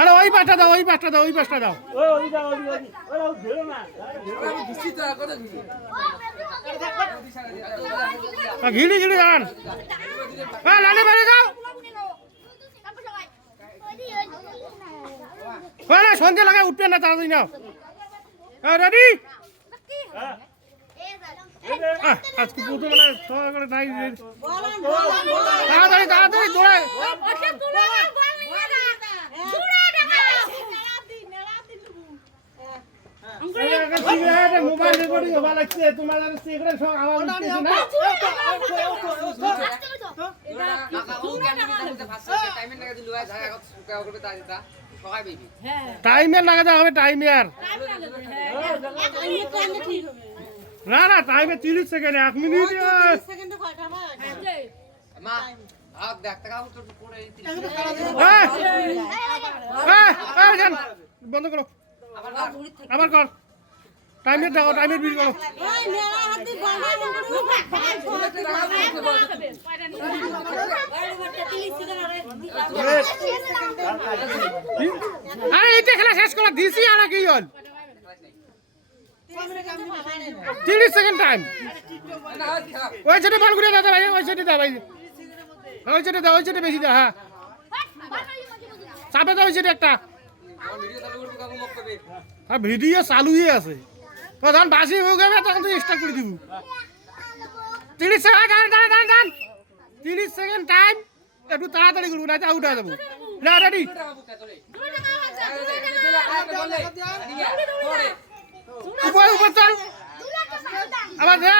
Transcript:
আরে ওই পাশটা দাও, ওই পাশটা দাও, ওই পাশটা দাও। ঘিড়ি ঘিড়ি দাঁড়ান। লালি বাড়ি যাও। সন্ধ্যে লাগায় উঠবে না, তাড়াতাড়ি নাও। রেডি? আজকে প্রথম মানে সবাই করে নাই। তাড়াতাড়ি তাড়াতাড়ি দৌড়ায়। মোবাইল রেকর্ডিং হওয়া লাগছে, তোমার সিগারেট সব আওয়াজ উঠতেছে না। টাইমের লাগাতে হবে, টাইমের না না টাইমে 30 সেকেন্ড, 1 মিনিট। বন্ধ করো, আবার কর। টাইমের দেখো, টাইমের বিল করো। আরে এইটা খেলা শেষ করা দিছি, আর কি হল? 30 সেকেন্ড টাইম। ওই সাইডে বল ঘুরে দাও ভাই, ওই সাইডে দাও ভাই, ওই সাইডে দাও, ওই সাইডে বেশি দাও। হ্যাঁ চাপে দাও ওই সাইডে একটা। আর ভিডিও চালুই আছে, তখন বাসি হয়ে যাবে, তখন তো স্টার্ট করে দিব। 30 সেকেন্ড, 30 সেকেন্ড টাইম। একটু তাড়াতাড়ি করবো, না আউট হয়ে যাবো। না রেডি? উপর উপর চল, আবার দে।